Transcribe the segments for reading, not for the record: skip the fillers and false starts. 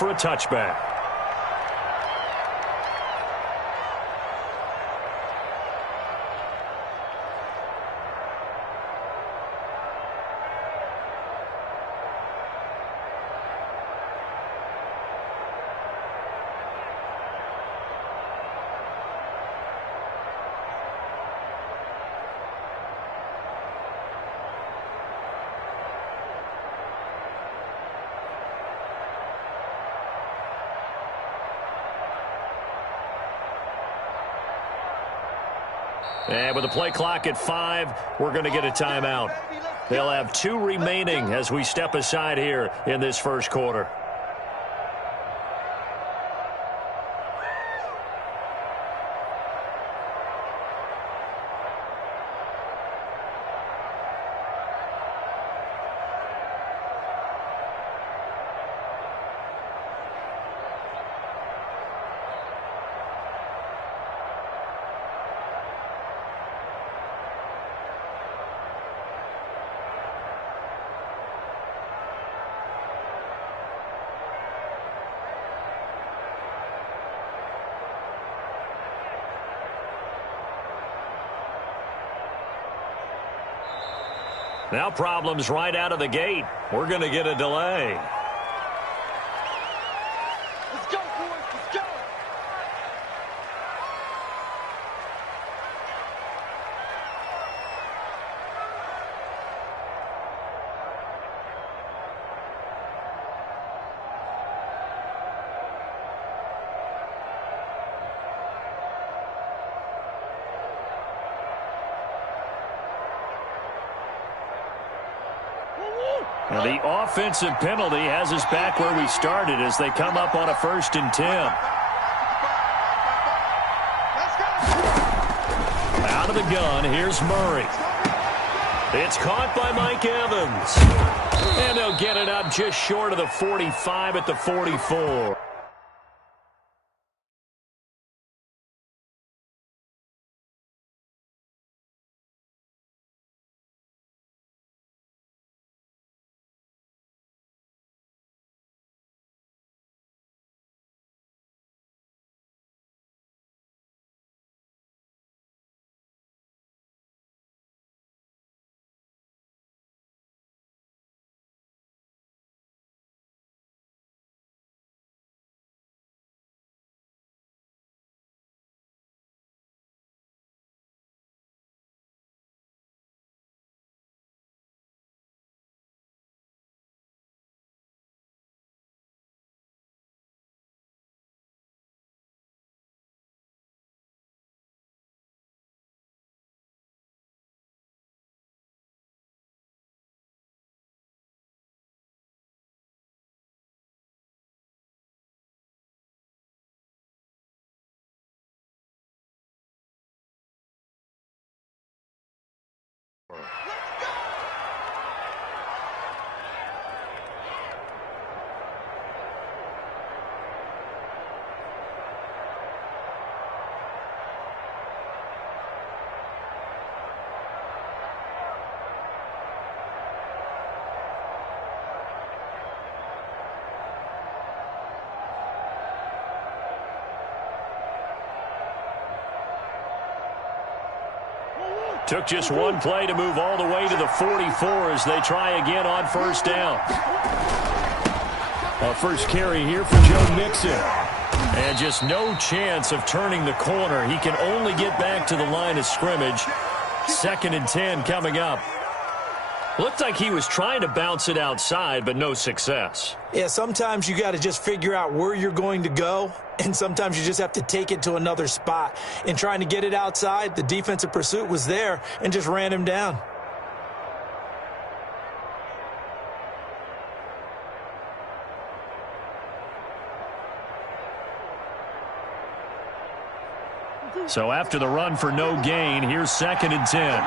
for a touchback. And with the play clock at 5, we're going to get a timeout. They'll have 2 remaining as we step aside here in this first quarter. Now problems right out of the gate. We're going to get a delay. Let's go, boys. Let's go. Now the offensive penalty has us back where we started as they come up on a 1st and 10. Out of the gun, here's Murray. It's caught by Mike Evans. And they'll get it up just short of the 45 at the 44. Took just one play to move all the way to the 44 as they try again on 1st down. Our first carry here for Joe Mixon. And just no chance of turning the corner. He can only get back to the line of scrimmage. 2nd and 10 coming up. Looked like he was trying to bounce it outside, but no success. Yeah, sometimes you got to just figure out where you're going to go, and sometimes you just have to take it to another spot. In trying to get it outside, the defensive pursuit was there and just ran him down. So after the run for no gain, here's 2nd and 10.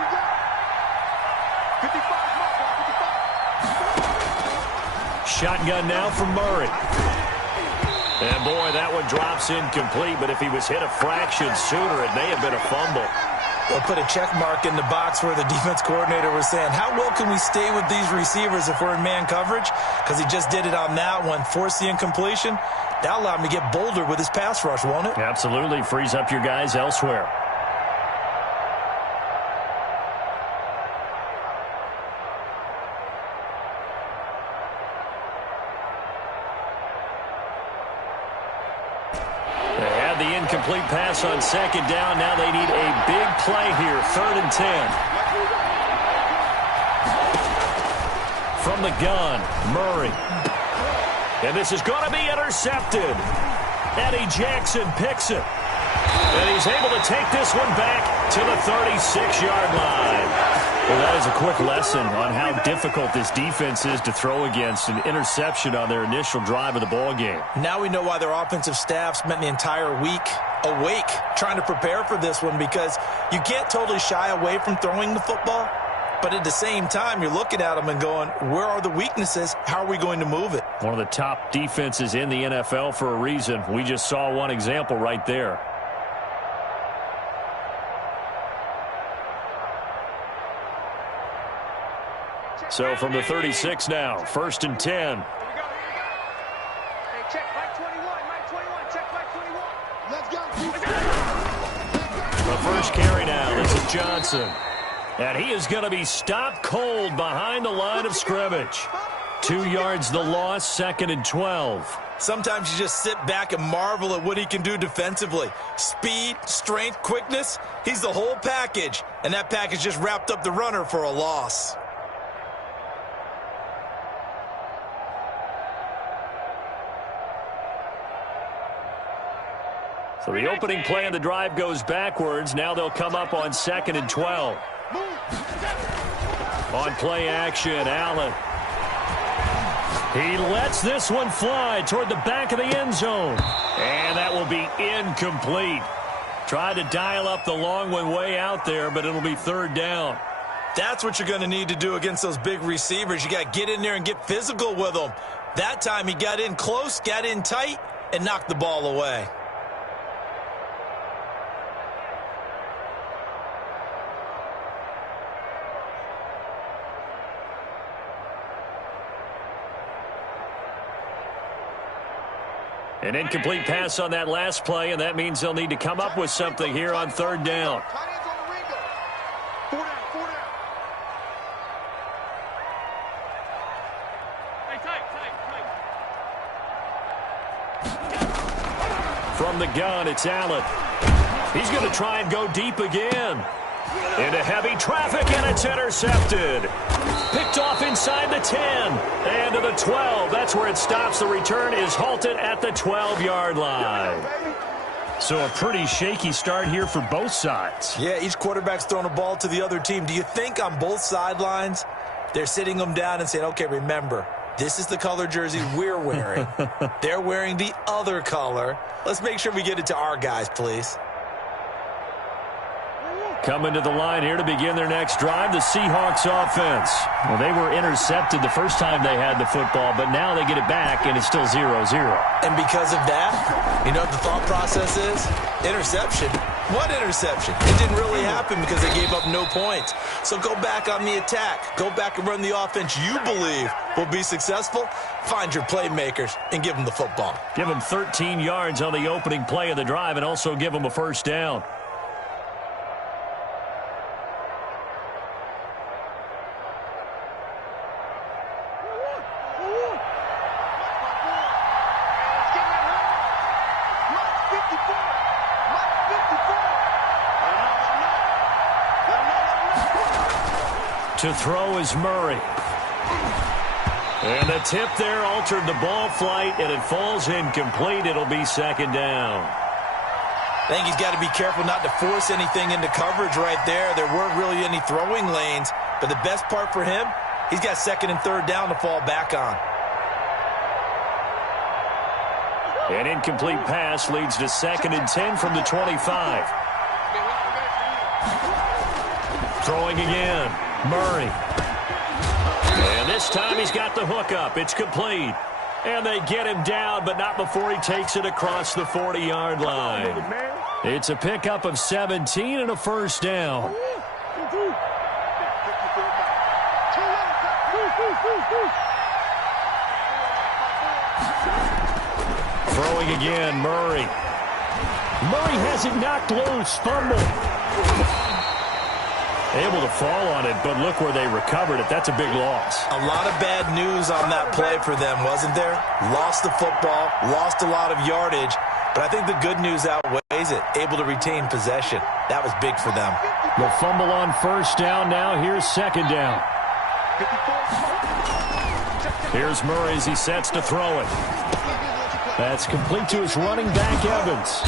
Shotgun now from Murray. And, boy, that one drops incomplete, but if he was hit a fraction sooner, it may have been a fumble. They'll put a check mark in the box where the defense coordinator was saying, how well can we stay with these receivers if we're in man coverage? Because he just did it on that one, forced the incompletion. That'll allow him to get bolder with his pass rush, won't it? Absolutely. Frees up your guys elsewhere. Incomplete pass on second down. Now they need a big play here. 3rd and 10. From the gun, Murray. And this is going to be intercepted. Eddie Jackson picks it. And he's able to take this one back to the 36-yard line. Well, that is a quick lesson on how difficult this defense is to throw against. An interception on their initial drive of the ball game. Now we know why their offensive staff spent the entire week awake trying to prepare for this one, because you can't totally shy away from throwing the football. But at the same time, you're looking at them and going, where are the weaknesses? How are we going to move it? One of the top defenses in the NFL for a reason. We just saw one example right there. So from the 36 now, 1st and 10. Hey, check Mike 21, Mike 21, check Mike 21. Let's go. The first carry now, this is Johnson. And he is going to be stopped cold behind the line of scrimmage. 2 yards the loss, 2nd and 12. Sometimes you just sit back and marvel at what he can do defensively. Speed, strength, quickness, he's the whole package. And that package just wrapped up the runner for a loss. So the opening play of the drive goes backwards. Now they'll come up on 2nd and 12. On play action, Allen. He lets this one fly toward the back of the end zone. And that will be incomplete. Tried to dial up the long one way out there, but it'll be 3rd down. That's what you're going to need to do against those big receivers. You got to get in there and get physical with them. That time he got in close, got in tight, and knocked the ball away. An incomplete pass on that last play, and that means they'll need to come up with something here on 3rd down. From the gun, it's Allen. He's going to try and go deep again. Into heavy traffic, and it's intercepted. Picked off inside the 10 and to the 12. That's where it stops. The return is halted at the 12-yard line. So a pretty shaky start here for both sides. Yeah, each quarterback's throwing a ball to the other team. Do you think on both sidelines they're sitting them down and saying, okay, remember, this is the color jersey we're wearing. They're wearing the other color. Let's make sure we get it to our guys, please. Coming to the line here to begin their next drive, the Seahawks offense. Well, they were intercepted the first time they had the football, but now they get it back, and it's still 0-0. And because of that, you know what the thought process is? Interception. What interception? It didn't really happen because they gave up no points. So go back on the attack. Go back and run the offense you believe will be successful. Find your playmakers and give them the football. Give them 13 yards on the opening play of the drive and also give them a first down. To throw is Murray. And the tip there altered the ball flight, and it falls incomplete. It'll be 2nd down. I think he's got to be careful not to force anything into coverage right there. There weren't really any throwing lanes, but the best part for him, he's got 2nd and 3rd down to fall back on. An incomplete pass leads to 2nd and 10 from the 25. Throwing again. Murray. And this time he's got the hook up. It's complete. And they get him down, but not before he takes it across the 40-yard line. It's a pickup of 17 and a first down. Throwing again, Murray. Murray has it knocked loose. Fumble. Able to fall on it, but look where they recovered it. That's a big loss. A lot of bad news on that play for them, wasn't there? Lost the football, lost a lot of yardage, but I think the good news outweighs it. Able to retain possession. That was big for them. The fumble on first down now. Here's second down. Here's Murray as he sets to throw it. That's complete to his running back, Evans.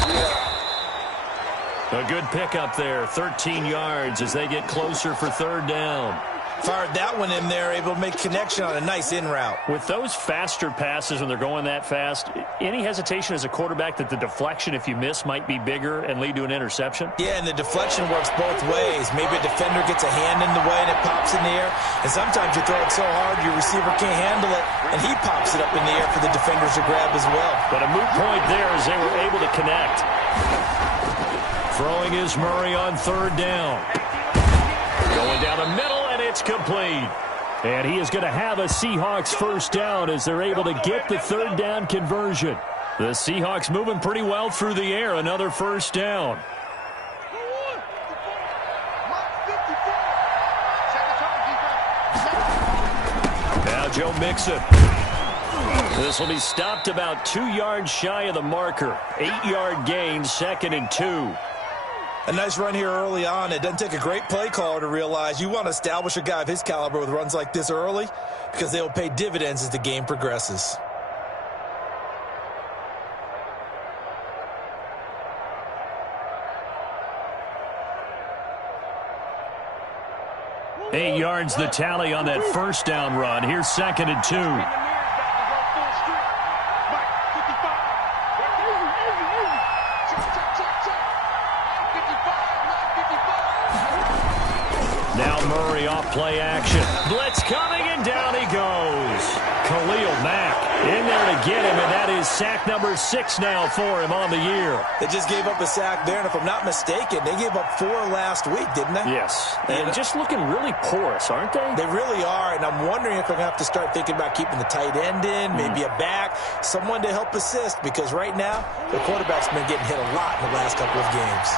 A good pickup there, 13 yards as they get closer for third down. Fired that one in there, able to make connection on a nice in route. With those faster passes when they're going that fast, any hesitation as a quarterback that the deflection, if you miss, might be bigger and lead to an interception? Yeah, and the deflection works both ways. Maybe a defender gets a hand in the way and it pops in the air. And sometimes you throw it so hard your receiver can't handle it, and he pops it up in the air for the defenders to grab as well. But a moot point there as they were able to connect. Throwing is Murray on third down. Going down the middle, and it's complete. And he is going to have a Seahawks first down as they're able to get the third down conversion. The Seahawks moving pretty well through the air. Another first down. Now Joe Mixon. This will be stopped about 2 yards shy of the marker. 8-yard gain, 2nd and 2. A nice run here early on. It doesn't take a great play caller to realize you want to establish a guy of his caliber with runs like this early because they will pay dividends as the game progresses. Eight yards the tally on that first down run. Here's 2nd and 2. Now Murray off play action. Blitz coming, and down he goes. Khalil Mack in there to get him, and that is sack number 6 now for him on the year. They just gave up a sack there, and if I'm not mistaken, they gave up 4 last week, didn't they? Yes, and just looking really porous, aren't they? They really are, and I'm wondering if they're going to have to start thinking about keeping the tight end in, maybe a back, someone to help assist, because right now, the quarterback's been getting hit a lot in the last couple of games.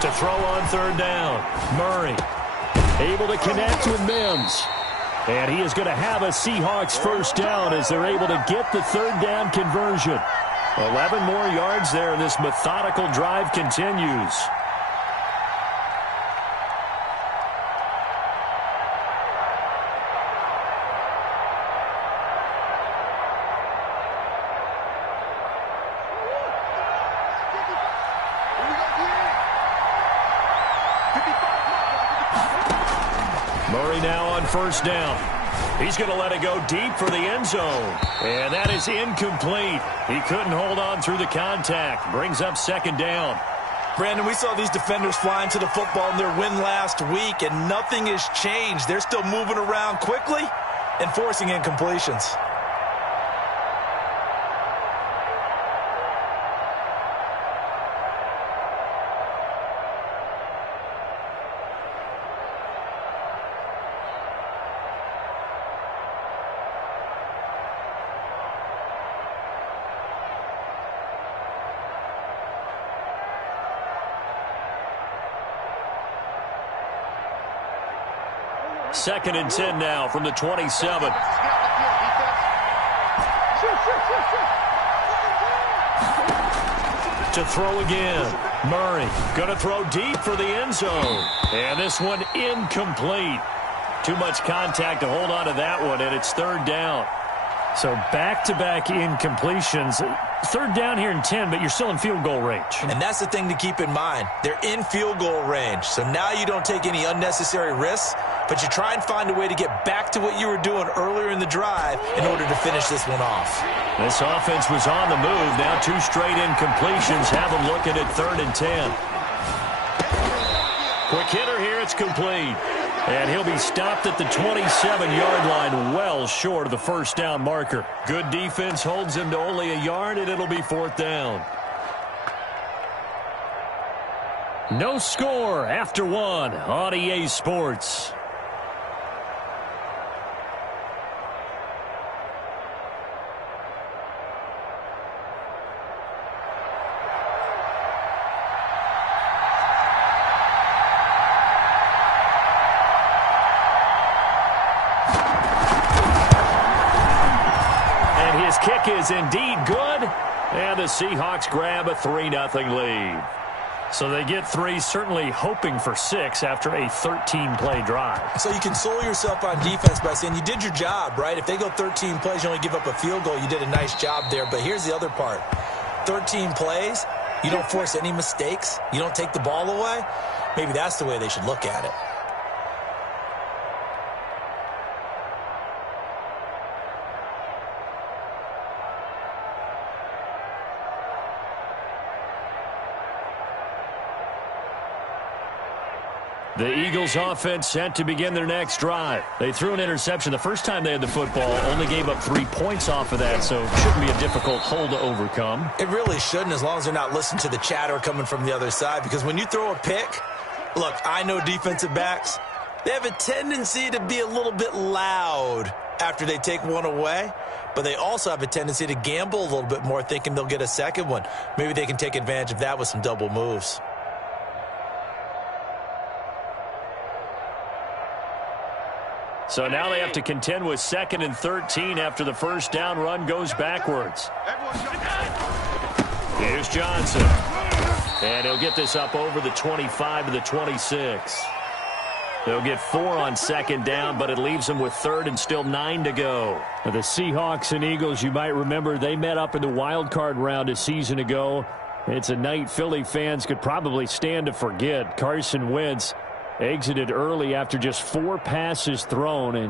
To throw on third down. Murray able to connect with Mims. And he is going to have a Seahawks first down as they're able to get the third down conversion. 11 more yards there, and this methodical drive continues. Murray now on first down. He's going to let it go deep for the end zone. And that is incomplete. He couldn't hold on through the contact. Brings up 2nd down. Brandon, we saw these defenders flying to the football in their win last week, and nothing has changed. They're still moving around quickly and forcing incompletions. Second and 10 now from the 27. To throw again. Murray going to throw deep for the end zone. And this one incomplete. Too much contact to hold on to that one, and it's 3rd down. So back-to-back incompletions. 3rd down here in 10, but you're still in field goal range. And that's the thing to keep in mind. They're in field goal range. So now you don't take any unnecessary risks, but you try and find a way to get back to what you were doing earlier in the drive in order to finish this one off. This offense was on the move. Now 2 straight incompletions have them looking at 3rd and 10. Quick hitter here. It's complete. And he'll be stopped at the 27-yard line, well short of the first down marker. Good defense holds him to only a yard, and it'll be fourth down. No score after one on EA Sports. Kick is indeed good, and the Seahawks grab a 3-0 lead. So they get 3, certainly hoping for 6 after a 13-play drive. So you console yourself on defense by saying you did your job, right? If they go 13 plays, you only give up a field goal, you did a nice job there. But here's the other part. 13 plays, you don't force any mistakes, you don't take the ball away. Maybe that's the way they should look at it. The Eagles offense set to begin their next drive. They threw an interception the first time they had the football, only gave up 3 points off of that, so it shouldn't be a difficult hole to overcome. It really shouldn't, as long as they're not listening to the chatter coming from the other side, because when you throw a pick, look, I know defensive backs, they have a tendency to be a little bit loud after they take one away, but they also have a tendency to gamble a little bit more, thinking they'll get a second one. Maybe they can take advantage of that with some double moves. So now they have to contend with 2nd and 13 after the first down run goes backwards. Here's Johnson. And he'll get this up over the 25 to the 26. They'll get 4 on 2nd down, but it leaves them with 3rd and still 9 to go. The Seahawks and Eagles, you might remember, they met up in the wild card round a season ago. It's a night Philly fans could probably stand to forget. Carson Wentz exited early after just 4 passes thrown, and